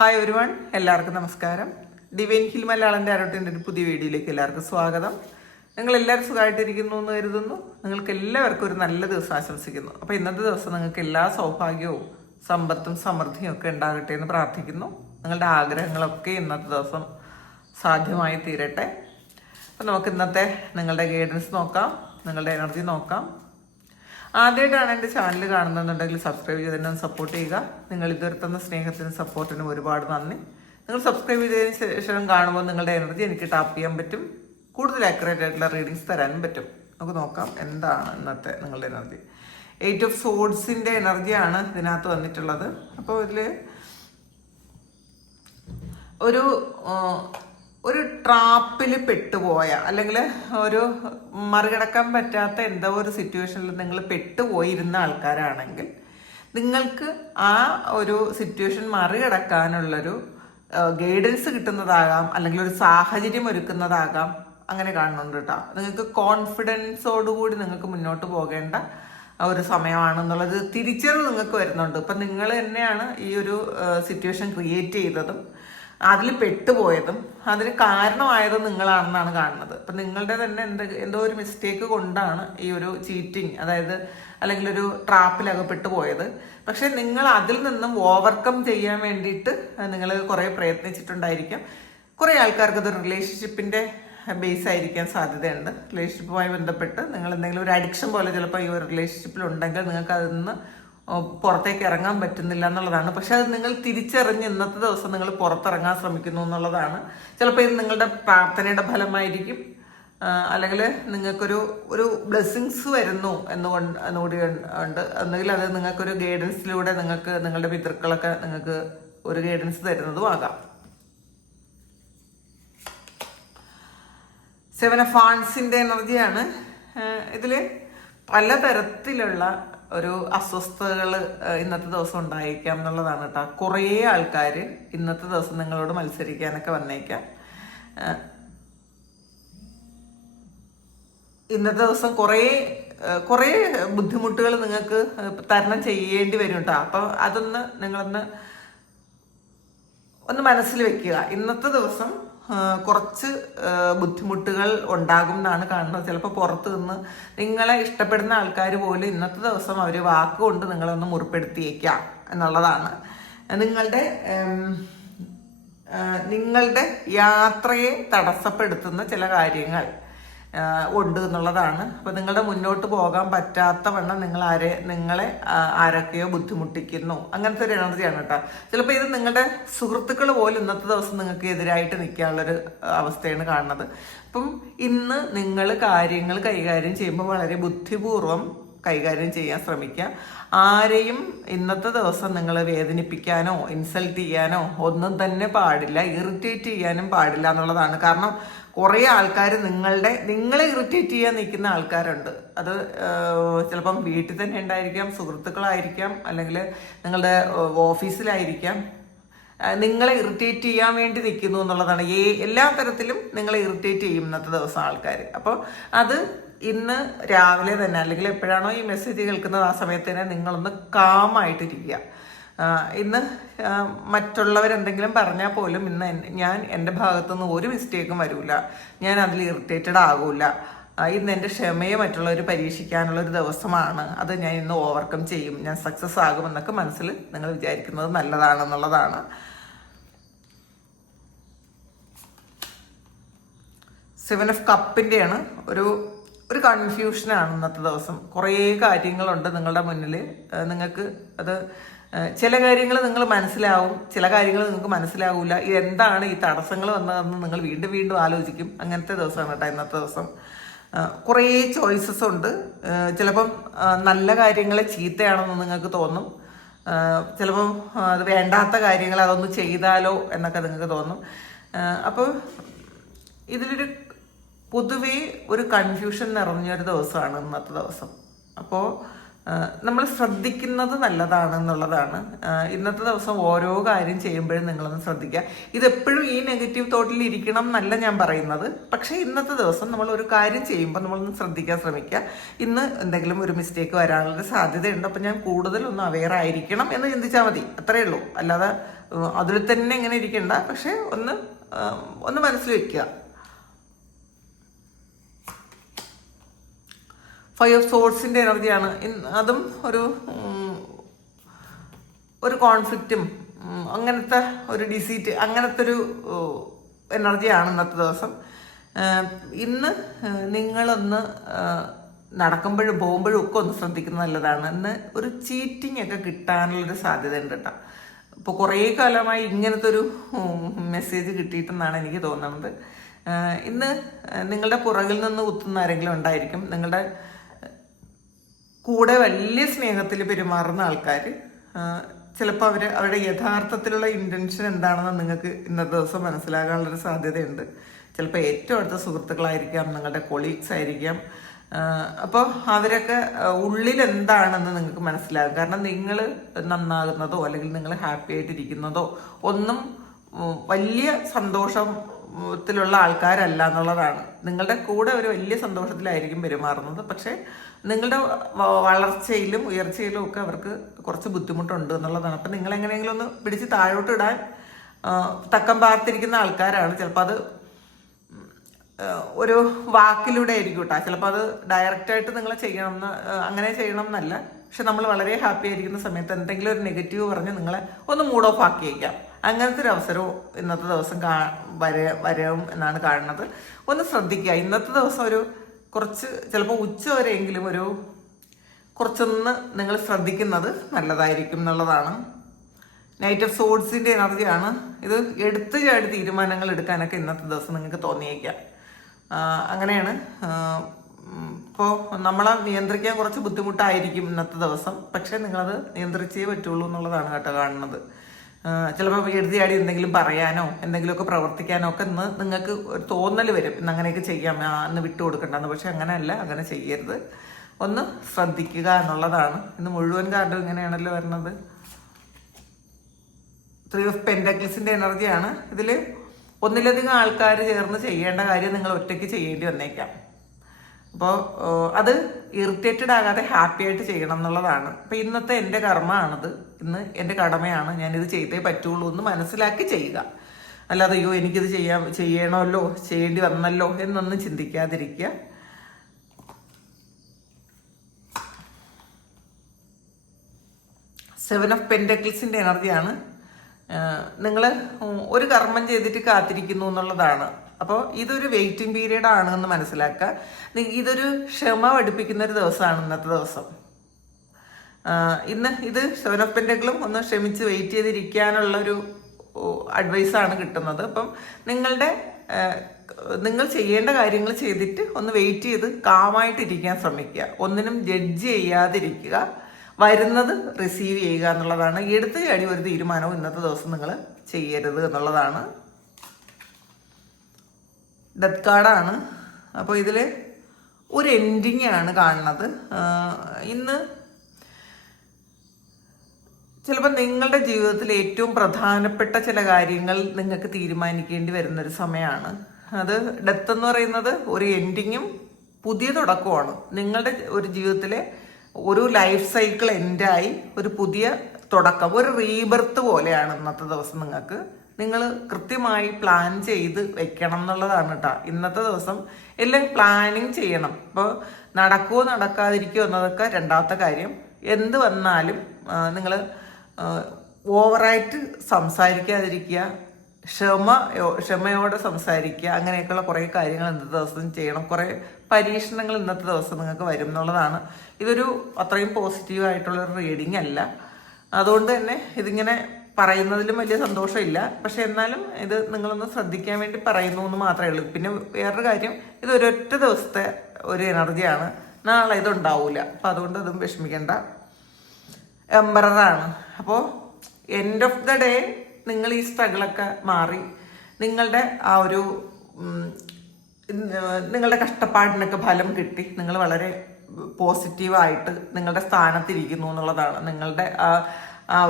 Hi everyone, എല്ലാവർക്കും നമസ്കാരം. Divine hill മലയാളൻ്റെ അരോട്ടിൻ്റെ ഒരു പുതിയ വീഡിയോയിലേക്ക് എല്ലാവർക്കും സ്വാഗതം. നിങ്ങളെല്ലാവരും സുഖമായിട്ടിരിക്കുന്നു എന്ന് കരുതുന്നു. നിങ്ങൾക്ക് എല്ലാവർക്കും ഒരു നല്ല ദിവസം ആശംസിക്കുന്നു. അപ്പോൾ ഇന്നത്തെ ദിവസം നിങ്ങൾക്ക് എല്ലാ സൗഭാഗ്യവും സമ്പത്തും സമൃദ്ധിയും ഒക്കെ ഉണ്ടാകട്ടെ എന്ന് പ്രാർത്ഥിക്കുന്നു. നിങ്ങളുടെ ആഗ്രഹങ്ങളൊക്കെ ഇന്നത്തെ ദിവസം സാധ്യമായി തീരട്ടെ. അപ്പോൾ നമുക്ക് ഇന്നത്തെ നിങ്ങളുടെ ഗൈഡൻസ് നോക്കാം, നിങ്ങളുടെ എനർജി നോക്കാം. ആദ്യമായിട്ടാണ് എൻ്റെ ചാനൽ കാണുന്നുണ്ടെങ്കിൽ സബ്സ്ക്രൈബ് ചെയ്തതിനും സപ്പോർട്ട് ചെയ്യുക. നിങ്ങൾ ഇതുവരെ തന്ന സ്നേഹത്തിനും സപ്പോർട്ടിനും ഒരുപാട് നന്ദി. നിങ്ങൾ സബ്സ്ക്രൈബ് ചെയ്തതിന് ശേഷം കാണുമ്പോൾ നിങ്ങളുടെ എനർജി എനിക്ക് ടാപ്പ് ചെയ്യാൻ പറ്റും, കൂടുതൽ ആക്യുറേറ്റ് ആയിട്ടുള്ള റീഡിങ്സ് തരാനും പറ്റും. നമുക്ക് നോക്കാം എന്താണ് ഇന്നത്തെ നിങ്ങളുടെ എനർജി. 8 ഓഫ് സോഡ്സിൻ്റെ എനർജിയാണ് ഇതിനകത്ത് വന്നിട്ടുള്ളത്. അപ്പോൾ ഇതിൽ ഒരു ട്രാപ്പിൽ പെട്ടുപോയ അല്ലെങ്കിൽ ഒരു മറികടക്കാൻ പറ്റാത്ത എന്തോ ഒരു സിറ്റുവേഷനിൽ നിങ്ങൾ പെട്ടുപോയിരുന്ന ആൾക്കാരാണെങ്കിൽ നിങ്ങൾക്ക് ആ ഒരു സിറ്റുവേഷൻ മറികടക്കാനുള്ളൊരു ഗൈഡൻസ് കിട്ടുന്നതാകാം, അല്ലെങ്കിൽ ഒരു സാഹചര്യം ഒരുക്കുന്നതാകാം. അങ്ങനെ കാണുന്നുണ്ട് കേട്ടോ. നിങ്ങൾക്ക് കോൺഫിഡൻസോടുകൂടി നിങ്ങൾക്ക് മുന്നോട്ട് പോകേണ്ട ഒരു സമയമാണെന്നുള്ളത് തിരിച്ചറിവ് നിങ്ങൾക്ക് വരുന്നുണ്ട്. ഇപ്പം നിങ്ങൾ തന്നെയാണ് ഈ ഒരു സിറ്റുവേഷൻ ക്രിയേറ്റ് ചെയ്തതും അതിൽ പെട്ടുപോയതും അതിന് കാരണമായതും നിങ്ങളാണെന്നാണ് കാണുന്നത്. അപ്പം നിങ്ങളുടെ തന്നെ എന്തോ ഒരു മിസ്റ്റേക്ക് കൊണ്ടാണ് ഈ ഒരു ചീറ്റിങ്, അതായത് അല്ലെങ്കിൽ ഒരു ട്രാപ്പിലകപ്പെട്ടു പോയത്. പക്ഷെ നിങ്ങൾ അതിൽ നിന്നും ഓവർകം ചെയ്യാൻ വേണ്ടിയിട്ട് നിങ്ങൾ കുറേ പ്രയത്നിച്ചിട്ടുണ്ടായിരിക്കും. കുറേ ആൾക്കാർക്ക് അത് റിലേഷൻഷിപ്പിൻ്റെ ബേസ് ആയിരിക്കാൻ സാധ്യതയുണ്ട്. റിലേഷൻഷിപ്പുമായി ബന്ധപ്പെട്ട് നിങ്ങൾ എന്തെങ്കിലും ഒരു അഡിക്ഷൻ പോലെ ചിലപ്പോൾ ഈ ഒരു റിലേഷൻഷിപ്പിലുണ്ടെങ്കിൽ നിങ്ങൾക്ക് അതിൽ നിന്ന് പുറത്തേക്ക് ഇറങ്ങാൻ പറ്റുന്നില്ല എന്നുള്ളതാണ്. പക്ഷെ അത് നിങ്ങൾ തിരിച്ചറിഞ്ഞ് ഇന്നത്തെ ദിവസം നിങ്ങൾ പുറത്തിറങ്ങാൻ ശ്രമിക്കുന്നു എന്നുള്ളതാണ്. ചിലപ്പോൾ ഇത് നിങ്ങളുടെ പ്രാർത്ഥനയുടെ ഫലമായിരിക്കും, അല്ലെങ്കിൽ നിങ്ങൾക്കൊരു ബ്ലെസ്സിങ്സ് വരുന്നു എന്നുകൂടി ഉണ്ട്. എന്നെങ്കിൽ അത് നിങ്ങൾക്കൊരു ഗൈഡൻസിലൂടെ നിങ്ങളുടെ പിതൃക്കളൊക്കെ നിങ്ങൾക്ക് ഒരു ഗൈഡൻസ് തരുന്നതും ആകാം. 7 ഓഫ് വാൻഡ്സിൻ്റെ എനർജിയാണ്. ഇതിൽ പലതരത്തിലുള്ള ഒരു അസ്വസ്ഥതകൾ ഇന്നത്തെ ദിവസം ഉണ്ടായിരിക്കാം എന്നുള്ളതാണ് കേട്ടോ. കുറേ ആൾക്കാർ ഇന്നത്തെ ദിവസം നിങ്ങളോട് മത്സരിക്കാനൊക്കെ വന്നേക്കാം. ഇന്നത്തെ ദിവസം കുറേ ബുദ്ധിമുട്ടുകൾ നിങ്ങൾക്ക് തരണം ചെയ്യേണ്ടി വരും കേട്ടോ. അപ്പോൾ അതൊന്ന് നിങ്ങളൊന്ന് മനസ്സിൽ വെക്കുക. ഇന്നത്തെ ദിവസം കുറച്ച് ബുദ്ധിമുട്ടുകൾ ഉണ്ടാകും എന്നാണ് കാണുന്നത്. ചിലപ്പോൾ പുറത്ത് നിന്ന് നിങ്ങളെ ഇഷ്ടപ്പെടുന്ന ആൾക്കാർ പോലും ഇന്നത്തെ ദിവസം അവർ വാക്കുകൊണ്ട് നിങ്ങളൊന്ന് മുറിപ്പെടുത്തിയേക്കാം എന്നുള്ളതാണ്. നിങ്ങളുടെ യാത്രയെ തടസ്സപ്പെടുത്തുന്ന ചില കാര്യങ്ങൾ ഉണ്ട് എന്നുള്ളതാണ്. അപ്പോൾ നിങ്ങളുടെ മുന്നോട്ട് പോകാൻ പറ്റാത്ത വണ്ണം നിങ്ങളെ ആരൊക്കെയോ ബുദ്ധിമുട്ടിക്കുന്നു, അങ്ങനത്തെ ഒരു എനർജിയാണ് കേട്ടോ. ചിലപ്പോൾ ഇത് നിങ്ങളുടെ സുഹൃത്തുക്കൾ പോലും ഇന്നത്തെ ദിവസം നിങ്ങൾക്ക് എതിരായിട്ട് നിൽക്കാനുള്ളൊരു അവസ്ഥയാണ് കാണുന്നത്. അപ്പം ഇന്ന് നിങ്ങൾ കാര്യങ്ങൾ കൈകാര്യം ചെയ്യുമ്പോൾ വളരെ ബുദ്ധിപൂർവ്വം കൈകാര്യം ചെയ്യാൻ ശ്രമിക്കുക. ആരെയും ഇന്നത്തെ ദിവസം നിങ്ങൾ വേദനിപ്പിക്കാനോ ഇൻസൾട്ട് ചെയ്യാനോ ഒന്നും തന്നെ പാടില്ല. ഇറിറ്റേറ്റ് ചെയ്യാനും പാടില്ല എന്നുള്ളതാണ്. കാരണം കുറേ ആൾക്കാർ നിങ്ങളെ ഇറിറ്റേറ്റ് ചെയ്യാൻ നിൽക്കുന്ന ആൾക്കാരുണ്ട്. അത് ചിലപ്പം വീട്ടിൽ തന്നെ ഉണ്ടായിരിക്കാം, സുഹൃത്തുക്കളായിരിക്കാം, അല്ലെങ്കിൽ നിങ്ങളുടെ ഓഫീസിലായിരിക്കാം. നിങ്ങളെ ഇറിറ്റേറ്റ് ചെയ്യാൻ വേണ്ടി നിൽക്കുന്നു എന്നുള്ളതാണ്. എല്ലാ തരത്തിലും നിങ്ങളെ ഇറിറ്റേറ്റ് ചെയ്യും ഇന്നത്തെ ദിവസം ആൾക്കാർ. അപ്പോൾ അത് ഇന്ന് രാവിലെ തന്നെ അല്ലെങ്കിൽ എപ്പോഴാണോ ഈ മെസ്സേജ് കേൾക്കുന്നത് ആ സമയത്ത് തന്നെ നിങ്ങളൊന്ന് കാമായിട്ടിരിക്കുക. ഇന്ന് മറ്റുള്ളവരെന്തെങ്കിലും പറഞ്ഞാൽ പോലും ഇന്ന് ഞാൻ എൻ്റെ ഭാഗത്തുനിന്ന് ഒരു മിസ്റ്റേക്കും വരില്ല, ഞാൻ അതിൽ ഇറിറ്റേറ്റഡ് ആകില്ല. ഇന്ന് എൻ്റെ ക്ഷമയെ മറ്റുള്ളവർ പരീക്ഷിക്കാനുള്ളൊരു ദിവസമാണ്, അത് ഞാൻ ഇന്ന് ഓവർകം ചെയ്യും, ഞാൻ സക്സസ് ആകുമെന്നൊക്കെ മനസ്സിൽ നിങ്ങൾ വിചാരിക്കുന്നത് നല്ലതാണെന്നുള്ളതാണ്. 7 ഓഫ് കപ്പിൻ്റെയാണ്. ഒരു കൺഫ്യൂഷനാണ് ഇന്നത്തെ ദിവസം. കുറേ കാര്യങ്ങളുണ്ട് നിങ്ങളുടെ മുന്നിൽ. നിങ്ങൾക്ക് അത് ചില കാര്യങ്ങൾ നിങ്ങൾ മനസ്സിലാവും, ചില കാര്യങ്ങൾ നിങ്ങൾക്ക് മനസ്സിലാവില്ല. എന്താണ് ഈ തടസ്സങ്ങൾ വന്നതെന്ന് നിങ്ങൾ വീണ്ടും വീണ്ടും ആലോചിക്കും. അങ്ങനത്തെ ദിവസമാണ് കേട്ടോ ഇന്നത്തെ ദിവസം. കുറേ ചോയ്സസ് ഉണ്ട്. ചിലപ്പം നല്ല കാര്യങ്ങൾ ചീത്തയാണെന്ന് നിങ്ങൾക്ക് തോന്നും. ചിലപ്പം അത് വേണ്ടാത്ത കാര്യങ്ങൾ അതൊന്ന് ചെയ്താലോ എന്നൊക്കെ നിങ്ങൾക്ക് തോന്നും. അപ്പോൾ ഇതിലൊരു പൊതുവേ ഒരു കൺഫ്യൂഷൻ നിറഞ്ഞൊരു ദിവസമാണ് ഇന്നത്തെ ദിവസം. അപ്പോൾ നമ്മൾ ശ്രദ്ധിക്കുന്നത് നല്ലതാണെന്നുള്ളതാണ്. ഇന്നത്തെ ദിവസം ഓരോ കാര്യം ചെയ്യുമ്പോഴും നിങ്ങളൊന്ന് ശ്രദ്ധിക്കുക. ഇതെപ്പോഴും ഈ നെഗറ്റീവ് തോട്ടിൽ ഇരിക്കണം എന്നല്ല ഞാൻ പറയുന്നത്. പക്ഷേ ഇന്നത്തെ ദിവസം നമ്മൾ ഒരു കാര്യം ചെയ്യുമ്പോൾ നമ്മളൊന്ന് ശ്രദ്ധിക്കാൻ ശ്രമിക്കുക. ഇന്ന് എന്തെങ്കിലും ഒരു മിസ്റ്റേക്ക് വരാനുള്ള സാധ്യതയുണ്ട്, അപ്പം ഞാൻ കൂടുതലൊന്ന് അവെയർ ആയിരിക്കണം എന്ന് ചിന്തിച്ചാൽ മതി. അത്രയേ ഉള്ളൂ. അല്ലാതെ അതിൽ തന്നെ ഇങ്ങനെ ഇരിക്കണ്ട. പക്ഷേ ഒന്ന് മനസ്സിൽ വെക്കുക. 5 ഓഫ് സോഴ്സിൻ്റെ എനർജിയാണ്. അതും ഒരു കോൺഫ്ലിക്റ്റും അങ്ങനത്തെ ഒരു ഡിസീറ്റ്, അങ്ങനത്തെ ഒരു എനർജിയാണ് ഇന്നത്തെ ദിവസം. ഇന്ന് നിങ്ങളൊന്ന് നടക്കുമ്പോഴും പോകുമ്പോഴും ഒക്കെ ഒന്ന് ശ്രദ്ധിക്കുന്നത് നല്ലതാണ്. ഇന്ന് ഒരു ചീറ്റിംഗ് ഒക്കെ കിട്ടാനുള്ളൊരു സാധ്യത ഉണ്ട് കേട്ടോ. ഇപ്പോൾ കുറേ കാലമായി ഇങ്ങനത്തെ ഒരു മെസ്സേജ് കിട്ടിയിട്ടെന്നാണ് എനിക്ക് തോന്നുന്നത്. ഇന്ന് നിങ്ങളുടെ പുറകിൽ നിന്ന് കുത്തുന്ന ആരെങ്കിലും ഉണ്ടായിരിക്കും. നിങ്ങളുടെ കൂടെ വലിയ സ്നേഹത്തിൽ പെരുമാറുന്ന ആൾക്കാർ ചിലപ്പോൾ അവരുടെ യഥാർത്ഥത്തിലുള്ള ഇൻറ്റൻഷൻ എന്താണെന്ന് നിങ്ങൾക്ക് ഇന്നത്തെ ദിവസം മനസ്സിലാകാനുള്ളൊരു സാധ്യതയുണ്ട്. ചിലപ്പോൾ ഏറ്റവും അടുത്ത സുഹൃത്തുക്കളായിരിക്കാം, നിങ്ങളുടെ കൊളീഗ്സ് ആയിരിക്കാം. അപ്പോൾ അവരൊക്കെ ഉള്ളിൽ എന്താണെന്ന് നിങ്ങൾക്ക് മനസ്സിലാകും. കാരണം നിങ്ങൾ നന്നാകുന്നതോ അല്ലെങ്കിൽ നിങ്ങൾ ഹാപ്പി ആയിട്ടിരിക്കുന്നതോ ഒന്നും വലിയ സന്തോഷത്തിലുള്ള ആൾക്കാരല്ല എന്നുള്ളതാണ്. നിങ്ങളുടെ കൂടെ ഒരു വലിയ സന്തോഷത്തിലായിരിക്കും പെരുമാറുന്നത്. പക്ഷേ നിങ്ങളുടെ വളർച്ചയിലും ഉയർച്ചയിലും ഒക്കെ അവർക്ക് കുറച്ച് ബുദ്ധിമുട്ടുണ്ട് എന്നുള്ളതാണ്. അപ്പം നിങ്ങൾ എങ്ങനെയെങ്കിലും ഒന്ന് പിടിച്ച് താഴോട്ട് ഇടാൻ തക്കം പാർത്തിരിക്കുന്ന ആൾക്കാരാണ്. ചിലപ്പോൾ അത് ഒരു വാക്കിലൂടെ ആയിരിക്കും കേട്ടോ. ചിലപ്പോൾ അത് ഡയറക്റ്റായിട്ട് നിങ്ങൾ അങ്ങനെ ചെയ്യണം എന്നല്ല. പക്ഷെ നമ്മൾ വളരെ ഹാപ്പി ആയിരിക്കുന്ന സമയത്ത് എന്തെങ്കിലും ഒരു നെഗറ്റീവ് പറഞ്ഞ് നിങ്ങളെ ഒന്ന് മൂഡ് ഓഫ് ആക്കി വയ്ക്കാം. അങ്ങനത്തെ ഒരു അവസരവും ഇന്നത്തെ ദിവസം വരും എന്നാണ് കാണുന്നത്. ഒന്ന് ശ്രദ്ധിക്കുക. ഇന്നത്തെ ദിവസം കുറച്ച് ചിലപ്പോൾ ഉച്ച വരെയെങ്കിലും കുറച്ചൊന്ന് നിങ്ങൾ ശ്രദ്ധിക്കുന്നത് നല്ലതായിരിക്കും എന്നുള്ളതാണ്. നൈറ്റ് ഓഫ് സോഡ്സിൻ്റെ എനർജിയാണ് ഇത്. എടുത്തു ചാടി തീരുമാനങ്ങൾ എടുക്കാനൊക്കെ ഇന്നത്തെ ദിവസം നിങ്ങൾക്ക് തോന്നിയേക്കാം. അങ്ങനെയാണ്. ഇപ്പോൾ നമ്മളെ നിയന്ത്രിക്കാൻ കുറച്ച് ബുദ്ധിമുട്ടായിരിക്കും ഇന്നത്തെ ദിവസം. പക്ഷേ നിങ്ങളത് നിയന്ത്രിച്ചേ പറ്റുള്ളൂ എന്നുള്ളതാണ് കേട്ടോ കാണുന്നത്. ചിലപ്പോൾ എഴുതിയാടി എന്തെങ്കിലും പറയാനോ എന്തെങ്കിലുമൊക്കെ പ്രവർത്തിക്കാനോ ഒക്കെ ഇന്ന് നിങ്ങൾക്ക് ഒരു തോന്നൽ വരും. ഇന്ന് അങ്ങനെയൊക്കെ ചെയ്യാം, ഇന്ന് വിട്ടു കൊടുക്കണ്ടെന്ന്. പക്ഷെ അങ്ങനെയല്ല, അങ്ങനെ ചെയ്യരുത്. ഒന്ന് ശ്രദ്ധിക്കുക എന്നുള്ളതാണ്. ഇന്ന് മുഴുവൻ കാർഡും ഇങ്ങനെയാണല്ലോ വരുന്നത്. 3 ഓഫ് പെന്റക്കിൾസിന്റെ എനർജിയാണ്. ഇതിൽ ഒന്നിലധികം ആൾക്കാർ ചേർന്ന് ചെയ്യേണ്ട കാര്യം നിങ്ങൾ ഒറ്റയ്ക്ക് ചെയ്യേണ്ടി വന്നേക്കാം. അപ്പോൾ അത് ഇറിറ്റേറ്റഡ് ആകാതെ ഹാപ്പി ആയിട്ട് ചെയ്യണം എന്നുള്ളതാണ്. അപ്പം ഇന്നത്തെ എൻ്റെ കർമ്മമാണത്. ഇന്ന് എൻ്റെ കടമയാണ്, ഞാനിത് ചെയ്തേ പറ്റുള്ളൂ എന്ന് മനസ്സിലാക്കി ചെയ്യുക. അല്ലാതെ അയ്യോ എനിക്കിത് ചെയ്യണമല്ലോ, ചെയ്യേണ്ടി വന്നല്ലോ എന്നൊന്നും ചിന്തിക്കാതിരിക്കുക. സെവൻ ഓഫ് പെന്റക്കിൾസിൻ്റെ എനർജിയാണ്. നിങ്ങൾ ഒരു കർമ്മം ചെയ്തിട്ട് കാത്തിരിക്കുന്നു എന്നുള്ളതാണ്. അപ്പോൾ ഇതൊരു വെയിറ്റിംഗ് പീരീഡ് ആണ് എന്ന് മനസ്സിലാക്കുക. ഇതൊരു ക്ഷമ പഠിപ്പിക്കുന്ന ഒരു ദിവസമാണ് ഇന്നത്തെ ദിവസം. ഇന്ന് ഇത് 7 ഓഫ് പെന്റക്കിളും ഒന്ന് ക്ഷമിച്ച് വെയിറ്റ് ചെയ്തിരിക്കാനുള്ളൊരു അഡ്വൈസാണ് കിട്ടുന്നത്. അപ്പം നിങ്ങൾ ചെയ്യേണ്ട കാര്യങ്ങൾ ചെയ്തിട്ട് ഒന്ന് വെയിറ്റ് ചെയ്ത് കാമായിട്ടിരിക്കാൻ ശ്രമിക്കുക. ഒന്നിനും ജഡ്ജ് ചെയ്യാതിരിക്കുക. വരുന്നത് റിസീവ് ചെയ്യുക എന്നുള്ളതാണ്. എടുത്തു ചാടി ഒരു തീരുമാനവും ഇന്നത്തെ ദിവസം നിങ്ങൾ ചെയ്യരുത് എന്നുള്ളതാണ്. ഡെത്ത് കാർഡാണ്. അപ്പോൾ ഇതിൽ ഒരു എൻഡിങ് ആണ് കാണുന്നത്. ഇന്ന് ചിലപ്പോൾ നിങ്ങളുടെ ജീവിതത്തിൽ ഏറ്റവും പ്രധാനപ്പെട്ട ചില കാര്യങ്ങൾ നിങ്ങൾക്ക് തീരുമാനിക്കേണ്ടി വരുന്നൊരു സമയമാണ്. അത് ഡെത്ത് എന്ന് പറയുന്നത് ഒരു എൻഡിങ്ങും പുതിയ തുടക്കമാണ്. നിങ്ങളുടെ ഒരു ജീവിതത്തിലെ ഒരു ലൈഫ് സൈക്കിൾ എൻഡായി ഒരു പുതിയ തുടക്കം, ഒരു റീബർത്ത് പോലെയാണ് ഇന്നത്തെ ദിവസം. നിങ്ങൾ കൃത്യമായി പ്ലാൻ ചെയ്ത് വെക്കണം എന്നുള്ളതാണ് കേട്ടോ. ഇന്നത്തെ ദിവസം എല്ലാം പ്ലാനിങ് ചെയ്യണം. ഇപ്പോൾ നടക്കുമോ നടക്കാതിരിക്കുമോ എന്നതൊക്കെ രണ്ടാമത്തെ കാര്യം. എന്ത് വന്നാലും നിങ്ങൾ ഓവറായിട്ട് സംസാരിക്കാതിരിക്കുക. ക്ഷമയോടെ സംസാരിക്കുക. അങ്ങനെയൊക്കെയുള്ള കുറേ കാര്യങ്ങൾ ഇന്നത്തെ ദിവസം ചെയ്യണം. കുറേ പരീക്ഷണങ്ങൾ ഇന്നത്തെ ദിവസം നിങ്ങൾക്ക് വരും എന്നുള്ളതാണ്. ഇതൊരു അത്രയും പോസിറ്റീവായിട്ടുള്ളൊരു റീഡിങ് അല്ല. അതുകൊണ്ട് തന്നെ ഇതിങ്ങനെ പറയുന്നതിലും വലിയ സന്തോഷമില്ല. പക്ഷെ എന്നാലും ഇത് നിങ്ങളൊന്ന് ശ്രദ്ധിക്കാൻ വേണ്ടി പറയുന്നു എന്ന് മാത്രമേ ഉള്ളൂ. പിന്നെ വേറൊരു കാര്യം, ഇത് ഒരൊറ്റ ദിവസത്തെ ഒരു എനർജിയാണ്. നാളെ ഇതുണ്ടാവില്ല. അപ്പം അതുകൊണ്ട് അതും വിഷമിക്കേണ്ട. എംബറാണ്. അപ്പോൾ എൻഡ് ഓഫ് ദ ഡേ നിങ്ങൾ ഈ സ്ട്രഗിളൊക്കെ മാറി നിങ്ങളുടെ ആ ഒരു നിങ്ങളുടെ കഷ്ടപ്പാടിനൊക്കെ ഫലം കിട്ടി നിങ്ങൾ വളരെ പോസിറ്റീവായിട്ട് നിങ്ങളുടെ സ്ഥാനത്തിരിക്കുന്നു എന്നുള്ളതാണ്. നിങ്ങളുടെ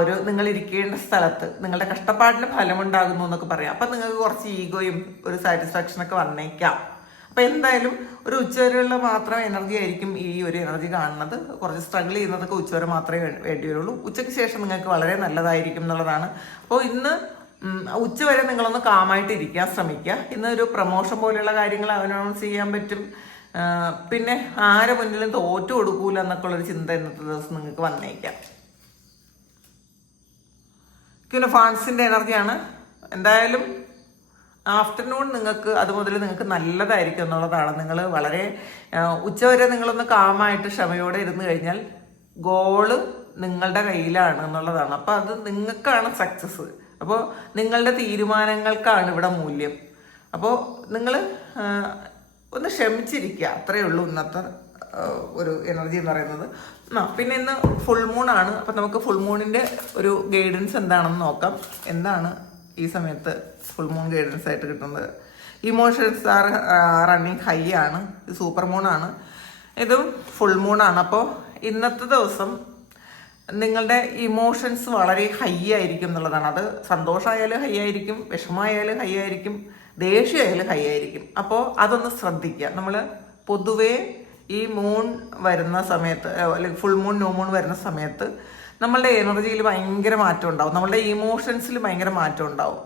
ഒരു നിങ്ങൾ ഇരിക്കേണ്ട സ്ഥലത്ത് നിങ്ങളുടെ കഷ്ടപ്പാടിന് ഫലമുണ്ടാകുന്നു എന്നൊക്കെ പറയാം. അപ്പം നിങ്ങൾക്ക് കുറച്ച് ഈഗോയും ഒരു സാറ്റിസ്ഫാക്ഷനൊക്കെ വന്നേക്കാം. അപ്പം എന്തായാലും ഒരു ഉച്ചവരെയുള്ള മാത്രം എനർജി ആയിരിക്കും ഈ ഒരു എനർജി കാണുന്നത്. കുറച്ച് സ്ട്രഗിൾ ചെയ്യുന്നതൊക്കെ ഉച്ചവരെ മാത്രമേ വേണ്ടി വരുള്ളൂ. ഉച്ചയ്ക്ക് ശേഷം നിങ്ങൾക്ക് വളരെ നല്ലതായിരിക്കും എന്നുള്ളതാണ്. അപ്പോൾ ഇന്ന് ഉച്ചവരെ നിങ്ങളൊന്ന് കാമായിട്ട് ഇരിക്കാൻ ശ്രമിക്കുക. ഇന്ന് ഒരു പ്രൊമോഷൻ പോലെയുള്ള കാര്യങ്ങൾ അനൗൺസ് ചെയ്യാൻ പറ്റും. പിന്നെ ആരെ മുന്നിലും തോറ്റു കൊടുക്കൂല എന്നൊക്കെ ഉള്ളൊരു ചിന്ത ഇന്നത്തെ ദിവസം നിങ്ങൾക്ക് വന്നേക്കാം. പിന്നെ ഫാൻസിൻ്റെ എനർജിയാണ്. എന്തായാലും ആഫ്റ്റർനൂൺ നിങ്ങൾക്ക് അതുമുതൽ നിങ്ങൾക്ക് നല്ലതായിരിക്കും എന്നുള്ളതാണ്. നിങ്ങൾ വളരെ ഉച്ചവരെ നിങ്ങളൊന്ന് കാമായിട്ട് ക്ഷമയോടെ ഇരുന്ന് കഴിഞ്ഞാൽ ഗോള് നിങ്ങളുടെ കയ്യിലാണ് എന്നുള്ളതാണ്. അപ്പോൾ അത് നിങ്ങൾക്കാണ് സക്സസ്. അപ്പോൾ നിങ്ങളുടെ തീരുമാനങ്ങൾക്കാണ് ഇവിടെ മൂല്യം. അപ്പോൾ നിങ്ങൾ ഒന്ന് ക്ഷമിച്ചിരിക്കുക, അത്രയേ ഉള്ളൂ ഇന്നത്തെ ഒരു എനർജി എന്ന് പറയുന്നത്. പിന്നെ ഇന്ന് ഫുൾ മൂൺ ആണ്. അപ്പം നമുക്ക് ഫുൾ മൂണിൻ്റെ ഒരു ഗൈഡൻസ് എന്താണെന്ന് നോക്കാം. എന്താണ് ഈ സമയത്ത് ഫുൾ മൂൺ ഗൈഡൻസ് ആയിട്ട് കിട്ടുന്നത്? ഇമോഷൻസ് ആർ റണ്ണിങ് ഹൈ ആണ്. ഇത് സൂപ്പർ മൂണാണ്, ഇതും ഫുൾ മൂണാണ്. അപ്പോൾ ഇന്നത്തെ ദിവസം നിങ്ങളുടെ ഇമോഷൻസ് വളരെ ഹൈ ആയിരിക്കും എന്നുള്ളതാണ്. അത് സന്തോഷമായാലും ഹൈ ആയിരിക്കും, വിഷമമായാലും ഹൈ ആയിരിക്കും, ദേഷ്യമായാലും ഹൈ ആയിരിക്കും. അപ്പോൾ അതൊന്ന് ശ്രദ്ധിക്കുക. നമ്മൾ പൊതുവേ ഈ മൂൺ വരുന്ന സമയത്ത്, അല്ലെങ്കിൽ ഫുൾ മൂൺ ന്യൂ മൂൺ വരുന്ന സമയത്ത് നമ്മളുടെ എനർജിയിൽ ഭയങ്കര മാറ്റം ഉണ്ടാവും. നമ്മളുടെ ഇമോഷൻസിൽ ഭയങ്കര മാറ്റം ഉണ്ടാവും.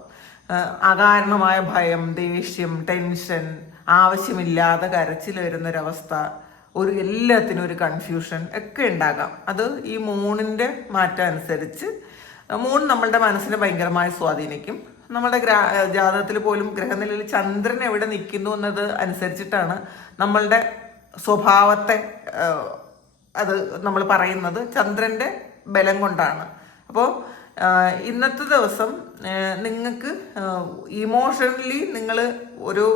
അകാരണമായ ഭയം, ദേഷ്യം, ടെൻഷൻ, ആവശ്യമില്ലാതെ കരച്ചിൽ വരുന്നൊരവസ്ഥ, ഒരു എല്ലാത്തിനും ഒരു കൺഫ്യൂഷൻ ഒക്കെ ഉണ്ടാകാം. അത് ഈ മൂണിൻ്റെ മാറ്റം അനുസരിച്ച് മൂൺ നമ്മളുടെ മനസ്സിനെ ഭയങ്കരമായി സ്വാധീനിക്കും. നമ്മുടെ ജാതകത്തിൽ പോലും ഗ്രഹനിലയിൽ ചന്ദ്രൻ എവിടെ നിൽക്കുന്നു എന്നത് അനുസരിച്ചിട്ടാണ് നമ്മളുടെ സ്വഭാവത്തെ അത് നമ്മൾ പറയുന്നത്. ചന്ദ്രൻ്റെ ബലം കൊണ്ടാണ്. അപ്പോൾ ഇന്നത്തെ ദിവസം നിങ്ങൾക്ക് ഇമോഷണലി നിങ്ങൾ ഒരു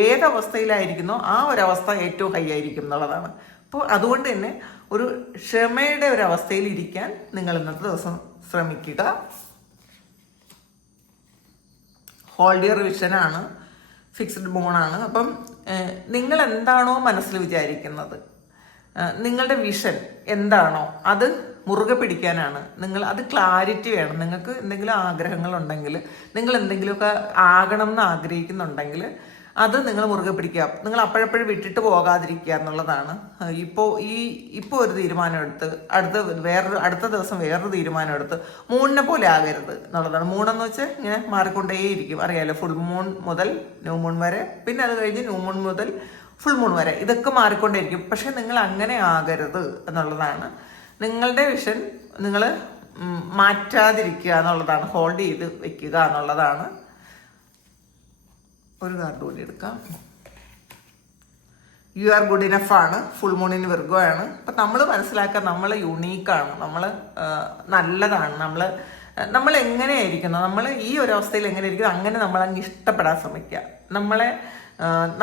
ഏതവസ്ഥയിലായിരിക്കുന്നോ ആ ഒരവസ്ഥ ഏറ്റവും ഹൈ ആയിരിക്കും എന്നുള്ളതാണ്. അപ്പോൾ അതുകൊണ്ട് തന്നെ ഒരു ക്ഷമയുടെ ഒരു അവസ്ഥയിൽ ഇരിക്കാൻ നിങ്ങൾ ഇന്നത്തെ ദിവസം ശ്രമിക്കുക. ഹോൾഡ് യുവർ വിഷനാണ്, ഫിക്സ്ഡ് ബോണാണ്. അപ്പം നിങ്ങൾ എന്താണോ മനസ്സിൽ വിചാരിക്കുന്നത്, നിങ്ങളുടെ വിഷൻ എന്താണോ അത് മുറുകെ പിടിക്കാനാണ്. നിങ്ങൾ അത് ക്ലാരിറ്റി വേണം. നിങ്ങൾക്ക് എന്തെങ്കിലും ആഗ്രഹങ്ങളുണ്ടെങ്കിൽ, നിങ്ങൾ എന്തെങ്കിലുമൊക്കെ ആകണം എന്ന് ആഗ്രഹിക്കുന്നുണ്ടെങ്കിൽ അത് നിങ്ങൾ മുറുകെ പിടിക്കുക. നിങ്ങൾ അപ്പോഴപ്പോഴും വിട്ടിട്ട് പോകാതിരിക്കുക എന്നുള്ളതാണ്. ഇപ്പോൾ ഒരു തീരുമാനം എടുത്ത് അടുത്ത ദിവസം വേറൊരു തീരുമാനം എടുത്ത് മൂണിനെ പോലെ ആകരുത് എന്നുള്ളതാണ്. മൂണെന്ന് വെച്ചാൽ ഇങ്ങനെ മാറിക്കൊണ്ടേയിരിക്കും. അറിയാലോ, ഫുൾ മൂൺ മുതൽ ന്യൂ മൂൺ വരെ, പിന്നെ അത് കഴിഞ്ഞ് ന്യൂ മൂൺ മുതൽ ഫുൾ മൂൺ വരെ, ഇതൊക്കെ മാറിക്കൊണ്ടേയിരിക്കും. പക്ഷെ നിങ്ങൾ അങ്ങനെ ആകരുത് എന്നുള്ളതാണ്. നിങ്ങളുടെ വിഷൻ നിങ്ങൾ മാറ്റാതിരിക്കുക എന്നുള്ളതാണ്. ഹോൾഡ് ചെയ്ത് വെക്കുക എന്നുള്ളതാണ്. ഒരു കാർഡ് കൂടി എടുക്കാം. യു ആർ ഗുഡ് ഇനഫ് ആണ്. ഫുൾ മൂണിന് വിർഗോ ആണ്. അപ്പം നമ്മൾ മനസ്സിലാക്കുക, നമ്മൾ യുണീക്കാണ്, നമ്മൾ നല്ലതാണ്. നമ്മൾ എങ്ങനെയായിരിക്കുന്നു, നമ്മൾ ഈ ഒരു അവസ്ഥയിൽ എങ്ങനെ ഇരിക്കുന്നു അങ്ങനെ നമ്മൾ അങ്ങ് ഇഷ്ടപ്പെടാൻ ശ്രമിക്കുക.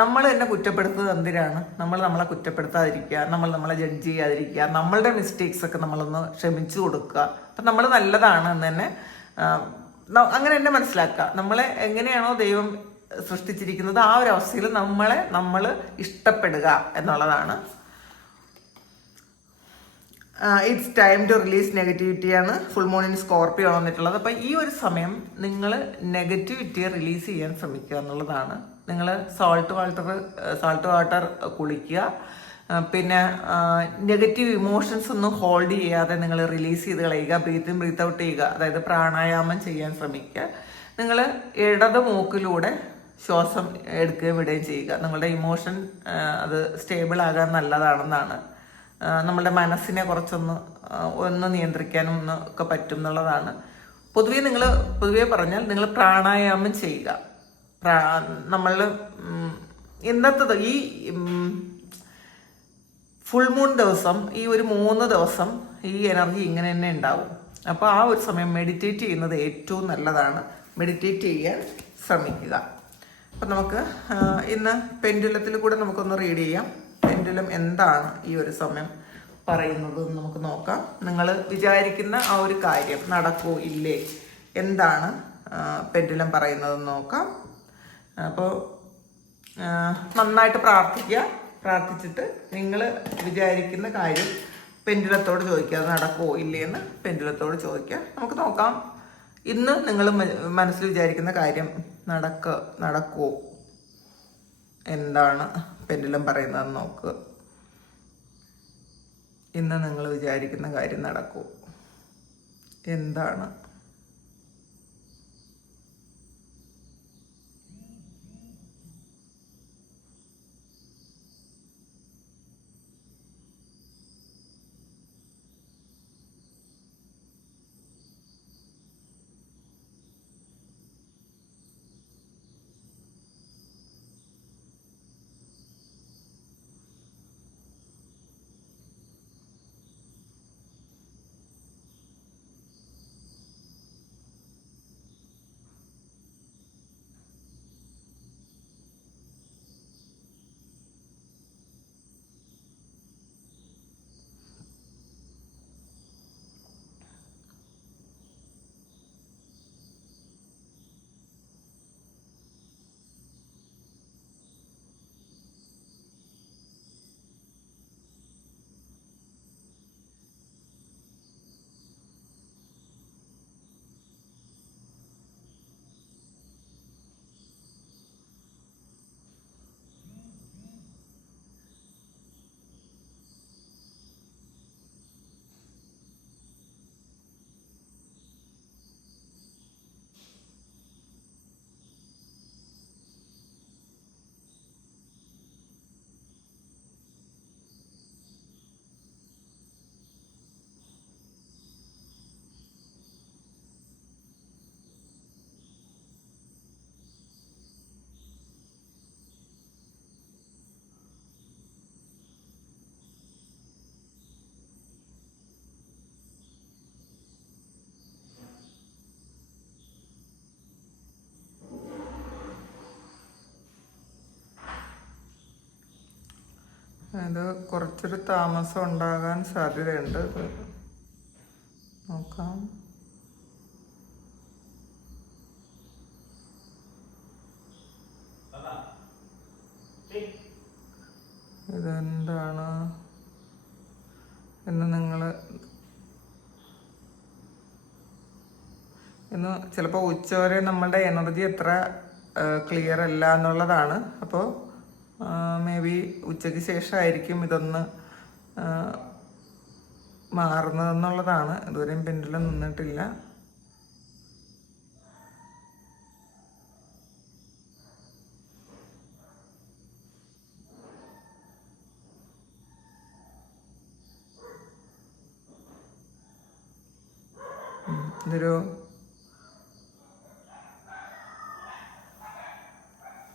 നമ്മൾ തന്നെ കുറ്റപ്പെടുത്തുന്നത് എന്തിനാണ്? നമ്മളെ കുറ്റപ്പെടുത്താതിരിക്കുക, നമ്മളെ ജഡ്ജ് ചെയ്യാതിരിക്കുക, നമ്മളുടെ മിസ്റ്റേക്സ് ഒക്കെ നമ്മളൊന്ന് ക്ഷമിച്ചു കൊടുക്കുക. അപ്പം നമ്മൾ നല്ലതാണ് എന്ന് തന്നെ അങ്ങനെ തന്നെ മനസ്സിലാക്കുക. നമ്മളെ എങ്ങനെയാണോ ദൈവം സൃഷ്ടിച്ചിരിക്കുന്നത് ആ ഒരു അവസ്ഥയിൽ നമ്മൾ ഇഷ്ടപ്പെടുക എന്നുള്ളതാണ്. ഇറ്റ്സ് ടൈം ടു റിലീസ് നെഗറ്റിവിറ്റിയാണ്. ഫുൾ മൂൺ ഇൻ സ്കോർപ്പിയോ വന്നിട്ടുള്ളത്. അപ്പം ഈ ഒരു സമയം നിങ്ങൾ നെഗറ്റിവിറ്റിയെ റിലീസ് ചെയ്യാൻ ശ്രമിക്കുക എന്നുള്ളതാണ്. നിങ്ങൾ സാൾട്ട് വാട്ടർ കുളിക്കുക. പിന്നെ നെഗറ്റീവ് ഇമോഷൻസ് ഒന്നും ഹോൾഡ് ചെയ്യാതെ നിങ്ങൾ റിലീസ് ചെയ്ത് കളയുക. ബ്രീത്ത് ഇൻ ബ്രീത്ത് ഔട്ട് ചെയ്യുക. അതായത് പ്രാണായാമം ചെയ്യാൻ ശ്രമിക്കുക. നിങ്ങൾ ഇടത് മൂക്കിലൂടെ ശ്വാസം എടുക്കുകയും വിടുകയും ചെയ്യുക. നിങ്ങളുടെ ഇമോഷൻ അത് സ്റ്റേബിൾ ആകാൻ നല്ലതാണെന്നാണ്. നമ്മുടെ മനസ്സിനെ കുറച്ചൊന്ന് നിയന്ത്രിക്കാനും ഒക്കെ പറ്റും എന്നുള്ളതാണ്. പൊതുവേ പറഞ്ഞാൽ നിങ്ങൾ പ്രാണായാമം ചെയ്യുക. നമ്മൾ ഇന്നത്തെ ഈ ഫുൾ മൂൺ ദിവസം ഈ ഒരു 3 ദിവസം ഈ എനർജി ഇങ്ങനെ തന്നെ ഉണ്ടാവും. അപ്പോൾ ആ ഒരു സമയം മെഡിറ്റേറ്റ് ചെയ്യുന്നത് ഏറ്റവും നല്ലതാണ്. മെഡിറ്റേറ്റ് ചെയ്യാൻ ശ്രമിക്കുക. അപ്പം നമുക്ക് ഇന്ന് പെൻഡുലത്തിൽ കൂടെ നമുക്കൊന്ന് റീഡ് ചെയ്യാം. പെൻഡുലം എന്താണ് ഈ ഒരു സമയം പറയുന്നത് എന്ന് നമുക്ക് നോക്കാം. നിങ്ങൾ വിചാരിക്കുന്ന ആ ഒരു കാര്യം നടക്കൂ ഇല്ലേ, എന്താണ് പെൻഡുലം പറയുന്നതെന്ന് നോക്കാം. അപ്പോൾ നന്നായിട്ട് പ്രാർത്ഥിക്കുക. പ്രാർത്ഥിച്ചിട്ട് നിങ്ങൾ വിചാരിക്കുന്ന കാര്യം പെൻഡുലത്തോട് ചോദിക്കുക. അത് നടക്കുമോ ഇല്ലേന്ന് പെൻഡുലത്തോട് ചോദിക്കുക. നമുക്ക് നോക്കാം, ഇന്ന് നിങ്ങൾ മനസ്സിൽ വിചാരിക്കുന്ന കാര്യം നടക്കുമോ, എന്താണ് പെൻഡുലം പറയുന്നതെന്ന് നോക്കുക. ഇന്ന് നിങ്ങൾ വിചാരിക്കുന്ന കാര്യം നടക്കുമോ, എന്താണ്? ഇത് കുറച്ചൊരു താമസം ഉണ്ടാകാൻ സാധ്യതയുണ്ട്. നോക്കാം. ഇതെന്താണ് എന്ന് നിങ്ങൾ ഇന്ന് ചിലപ്പോൾ ഉച്ചവരെ നമ്മളുടെ എനർജി അത്ര ക്ലിയർ അല്ല എന്നുള്ളതാണ്. അപ്പോൾ മേ ബി ഉച്ചയ്ക്ക് ശേഷമായിരിക്കും ഇതൊന്ന് മാറുന്നതെന്നുള്ളതാണ്. ഇതുവരെയും പെൻഡുലം നിന്നിട്ടില്ല.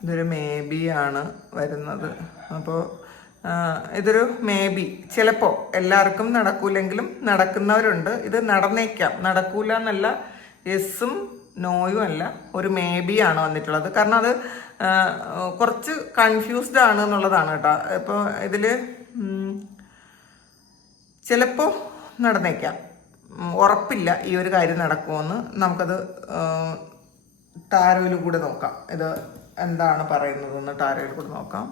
ഇതൊരു മേ ബി ആണ് വരുന്നത്. അപ്പോൾ ഇതൊരു മേ ബി, ചിലപ്പോൾ എല്ലാവർക്കും നടക്കൂലെങ്കിലും നടക്കുന്നവരുണ്ട്. ഇത് നടന്നേക്കാം, നടക്കൂല എന്നല്ല, യെസ്സും നോയും അല്ല, ഒരു മേ ബി ആണ് വന്നിട്ടുള്ളത്. കാരണം അത് കുറച്ച് കൺഫ്യൂസ്ഡ് ആണ് എന്നുള്ളതാണ് കേട്ടോ. ഇപ്പോൾ ഇതിൽ ചിലപ്പോൾ നടന്നേക്കാം, ഉറപ്പില്ല ഈ ഒരു കാര്യം നടക്കുമെന്ന്. നമുക്കത് ടാരോയിൽ കൂടെ നോക്കാം, ഇത് എന്താണ് പറയുന്നതെന്ന് ടാരോയിൽ കൂടെ നോക്കാം.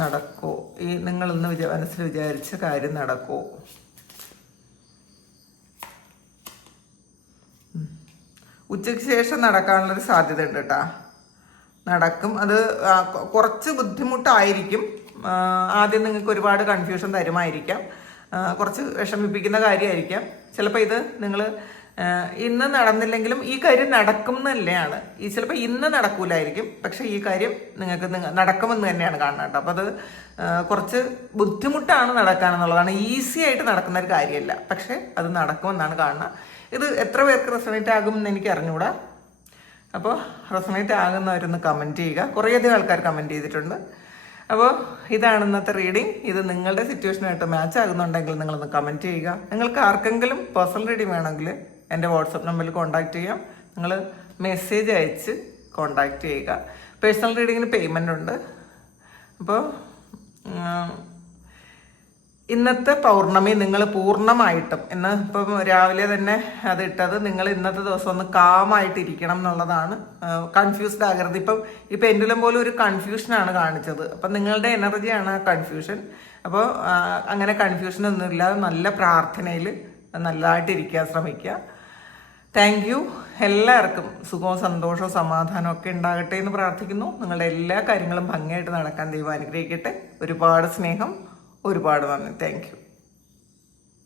നടക്കോ, ഈ നിങ്ങളിന്ന് മനസ്സിൽ വിചാരിച്ച കാര്യം നടക്കോ? ഉച്ചയ്ക്ക് ശേഷം നടക്കാനുള്ളൊരു സാധ്യത ഉണ്ട് കേട്ടാ. നടക്കും. അത് കുറച്ച് ബുദ്ധിമുട്ടായിരിക്കും. ആദ്യം നിങ്ങൾക്ക് ഒരുപാട് കൺഫ്യൂഷൻ തരുമായിരിക്കാം, കുറച്ച് വിഷമിപ്പിക്കുന്ന കാര്യമായിരിക്കാം. ചിലപ്പോൾ ഇത് നിങ്ങൾ ഇന്ന് നടന്നില്ലെങ്കിലും ഈ കാര്യം നടക്കും തന്നെയാണ്. ഈ ചിലപ്പോൾ ഇന്ന് നടക്കൂലായിരിക്കും, പക്ഷെ ഈ കാര്യം നിങ്ങൾക്ക് നടക്കുമെന്ന് തന്നെയാണ് കാണുന്നത് കേട്ടോ. അപ്പോൾ അത് കുറച്ച് ബുദ്ധിമുട്ടാണ് നടക്കാനെന്നുള്ളതാണ്. ഈസി ആയിട്ട് നടക്കുന്ന ഒരു കാര്യമല്ല, പക്ഷെ അത് നടക്കുമെന്നാണ് കാണുന്നത്. ഇത് എത്ര പേർക്ക് റെസണേറ്റ് ആകും എന്ന് എനിക്ക് അറിഞ്ഞുകൂടാ. അപ്പോൾ റെസണേറ്റ് ആകുന്നവരൊന്ന് കമൻറ്റ് ചെയ്യുക. കുറേയധികം ആൾക്കാർ കമൻറ്റ് ചെയ്തിട്ടുണ്ട്. അപ്പോൾ ഇതാണ് ഇന്നത്തെ റീഡിങ്. ഇത് നിങ്ങളുടെ സിറ്റുവേഷനായിട്ട് മാച്ച് ആകുന്നുണ്ടെങ്കിൽ നിങ്ങളൊന്ന് കമൻറ്റ് ചെയ്യുക. നിങ്ങൾക്ക് ആർക്കെങ്കിലും പേഴ്സണൽ റീഡിങ് വേണമെങ്കിൽ എൻ്റെ വാട്സപ്പ് നമ്പറിൽ കോൺടാക്റ്റ് ചെയ്യാം. നിങ്ങൾ മെസ്സേജ് അയച്ച് കോൺടാക്റ്റ് ചെയ്യുക. പേഴ്സണൽ റീഡിങ്ങിന് പേയ്മെൻ്റ് ഉണ്ട്. അപ്പോൾ ഇന്നത്തെ പൗർണമി നിങ്ങൾ പൂർണ്ണമായിട്ടും ഇപ്പം രാവിലെ തന്നെ അത് ഇട്ടത് നിങ്ങൾ ഇന്നത്തെ ദിവസം ഒന്ന് കാമായിട്ടിരിക്കണം എന്നുള്ളതാണ്. കൺഫ്യൂസ്ഡ് ആകരുത്. ഈ പെൻഡുലം പോലും ഒരു കൺഫ്യൂഷനാണ് കാണിച്ചത്. അപ്പം നിങ്ങളുടെ എനർജിയാണ് ആ കൺഫ്യൂഷൻ. അപ്പോൾ അങ്ങനെ കൺഫ്യൂഷൻ ഒന്നും ഇല്ലാതെ നല്ല പ്രാർത്ഥനയിൽ നല്ലതായിട്ടിരിക്കാൻ ശ്രമിക്കുക. Thank you. എല്ലാവർക്കും സുഖവും സന്തോഷവും സമാധാനവും ഒക്കെ ഉണ്ടാകട്ടെ എന്ന് പ്രാർത്ഥിക്കുന്നു. നിങ്ങളുടെ എല്ലാ കാര്യങ്ങളും ഭംഗിയായിട്ട് നടക്കാൻ ദൈവം അനുഗ്രഹിക്കട്ടെ. ഒരുപാട് സ്നേഹം, ഒരുപാട് നന്ദി. Thank you.